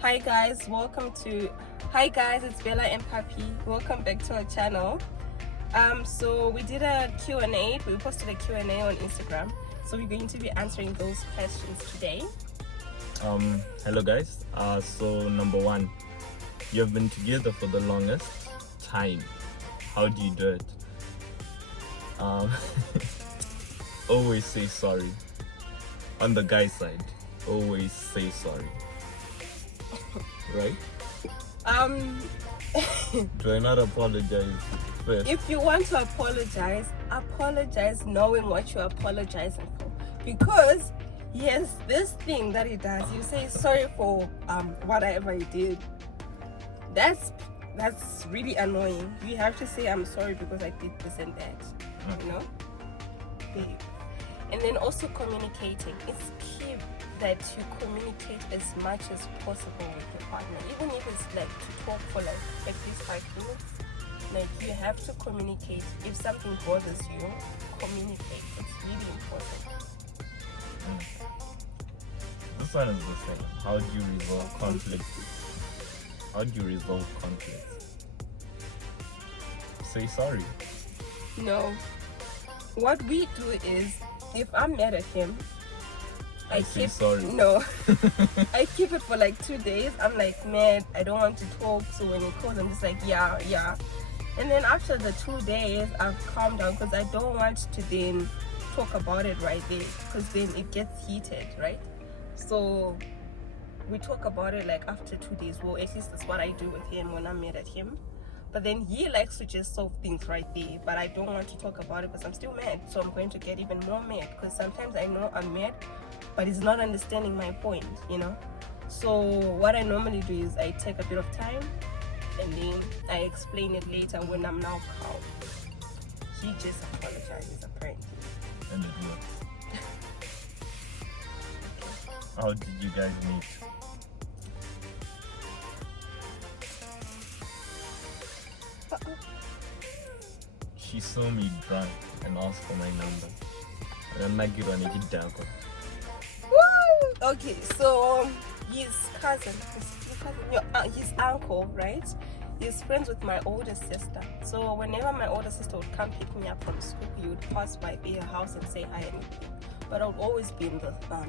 Hi guys, Hi guys, it's Bella and Papi. Welcome back to our channel. So we did a Q&A. We posted a Q&A on Instagram. So we're going to be answering those questions today. Hello guys. So number one, you have been together for the longest time. How do you do it? Always say sorry. On the guy's side, always say sorry. Right? Do I not apologize first? If you want to apologize knowing what you're apologizing for. Because yes, this thing that he does, you say sorry for whatever he did. That's really annoying. You have to say I'm sorry because I did this and that. You know? Babe. And then also communicating. It's key that you communicate as much as possible with your partner, even if it's like to talk for like at least 5 minutes. Like you have to communicate. If something bothers you, communicate. It's really important. This one is the same. How do you resolve conflicts? How do you resolve conflicts? Say sorry. No. What we do is, if I'm mad at him, I say keep sorry. No. I keep it for like 2 days. I'm like mad. I don't want to talk. So when he calls, I'm just like yeah. And then after the 2 days, I've calmed down because I don't want to then talk about it right there, because then it gets heated, right? So we talk about it like after 2 days. Well, at least that's what I do with him when I'm mad at him. But then he likes to just solve things right there. But I don't want to talk about it because I'm still mad. So I'm going to get even more mad, because sometimes I know I'm mad, but he's not understanding my point, you know? So what I normally do is I take a bit of time and then I explain it later when I'm now calm. He just apologizes apparently. And it works. How did you guys meet? She saw me drunk and asked for my number. And I'm Woo! Okay, so his cousin, his uncle, right? He's friends with my older sister. So whenever my older sister would come pick me up from school, he would pass by their house and say hi and everything. But I would always be in the car.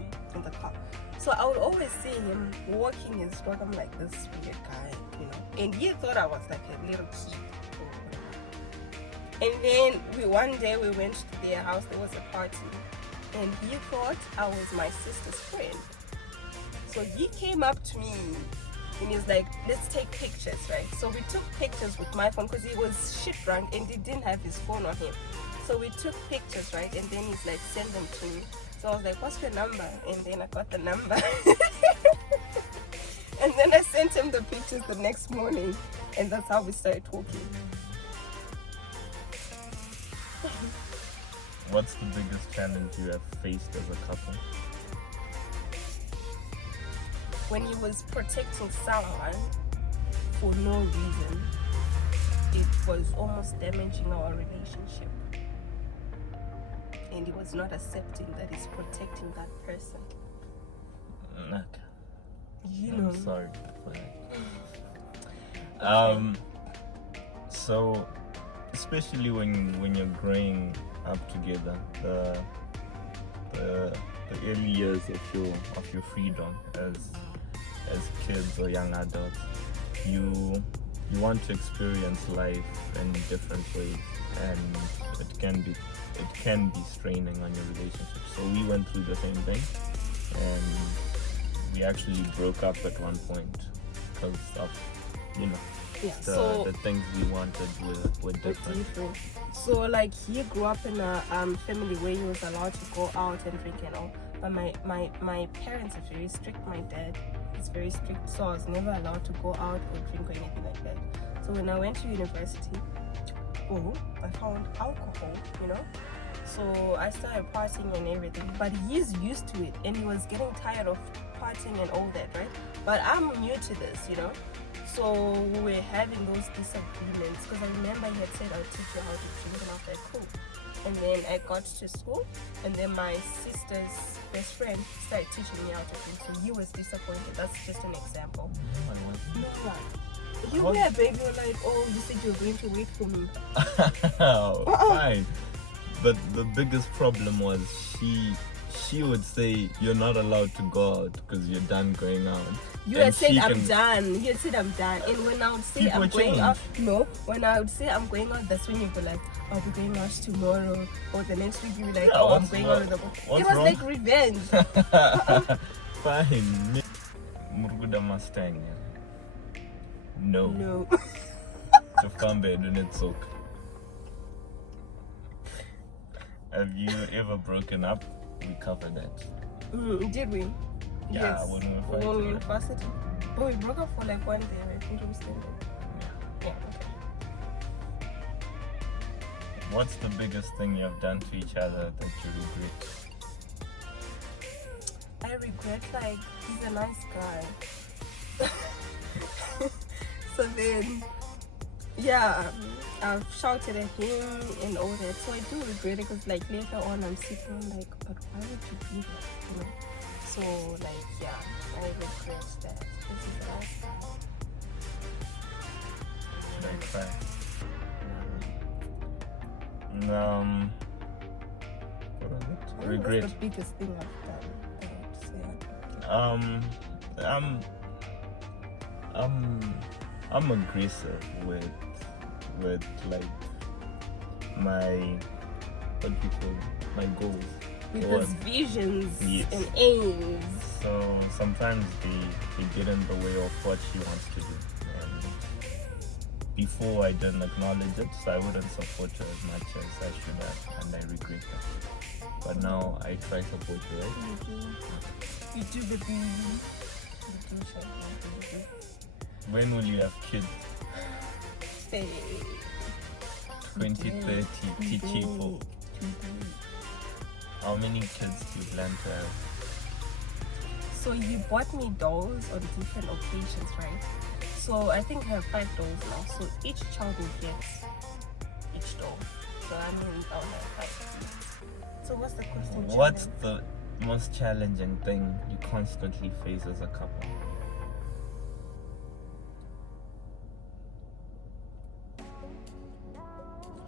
So I would always see him walking his dog. I'm like, this weird guy, you know. And he thought I was like a little kid. And then one day we went to their house. There was a party, and he thought I was my sister's friend. So he came up to me and he's like, let's take pictures, right? So we took pictures with my phone because he was shit drunk and he didn't have his phone on him. So we took pictures, right? And then he's like, send them to me. So I was like, what's your number? And then I got the number. And then I sent him the pictures the next morning, and that's how we started talking. What's the biggest challenge you have faced as a couple? When he was protecting someone for no reason, it was almost damaging our relationship. And he was not accepting that he's protecting that person. Okay. You know. I'm sorry for that. So especially when you're growing up together, the early years of your freedom as kids or young adults, you want to experience life in different ways, and it can be straining on your relationship. So we went through the same thing, and we actually broke up at one point because of the things we wanted were different. So like he grew up in a family where he was allowed to go out and drink and all, but my parents are very strict. My dad is very strict, so I was never allowed to go out or drink or anything like that. So when I went to university, I found alcohol, you know. So I started partying and everything, but he's used to it and he was getting tired of partying and all that, right? But I'm new to this, you know. So we were having those disagreements because I remember he had said, I'll teach you how to drink, and I was like, cool. And then I got to school, and then my sister's best friend started teaching me how to cook. So he was disappointed. That's just an example. No, you How- were, baby. You're like, oh, you said you're going to wait for me. Fine. But the biggest problem was she would say you're not allowed to go out because you're done going out. You And had said she I'm can- done. You had said I'm done. And when I would say People I'm going change. out, no. When I would say I'm going out, that's when you'd be like, I'll be going out tomorrow, or the next week you'd be like, Yeah, oh, I'm what's going wrong? out with the. What's It was wrong? like revenge. Fine. Murguda Mustang. No. No. To farm bed when it's soak. Have you ever broken up? We covered that. Did we? Yeah, Yes. when we were When we were in fighting. university. But we broke up for like 1 day, right? Did we still? Yeah. Okay. What's the biggest thing you have done to each other that you regret? I regret, like, he's a nice guy. So then, yeah, I've shouted at him and all that. So I do regret it because, like, later on I'm sitting I'm like, but why would you do that? You know? So, like, yeah, I regret that. This is a nice guy. Should I cry? What was it? I think Regret. That's the biggest thing I've done. I would say. I'm aggressive with like my what do you call it? My goals. With Or- his visions Yes. and aims. So sometimes they get in the way of what she wants to do. And before I didn't acknowledge it, so I wouldn't support her as much as I should have, and I regret that. But now I try support her, right? You do the baby. You do something. When will you have kids? Stay. 2030, people. How many kids do you plan to have? So you bought me dolls on different occasions, right? So I think I have 5 dolls now. So each child will get each doll. So I mean, I'll have 5. So what's the question? What's the most challenging thing you constantly face as a couple?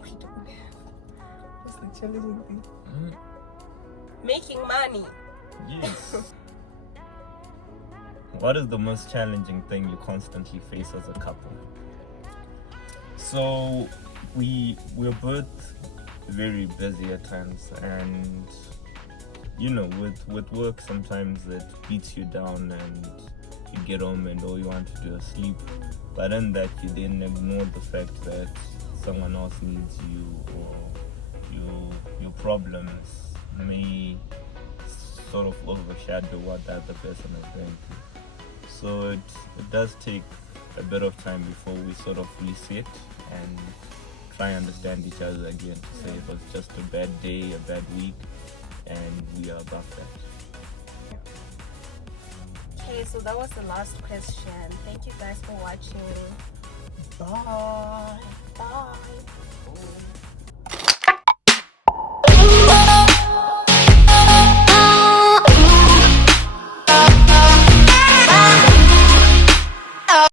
We don't have. What's the challenging thing? Mm, Making money. yes. What is the most challenging thing you constantly face as a couple? So we're both very busy at times, and you know, with work sometimes it beats you down and you get home and all you want to do is sleep. But in that you then ignore the fact that someone else needs you, or your problems may sort of overshadow what the other person is going through. So it does take a bit of time before we sort of reset and try and understand each other again. Say it was just a bad day, a bad week, and we are above that. Okay, so that was the last question. Thank you guys for watching. Bye. Bye.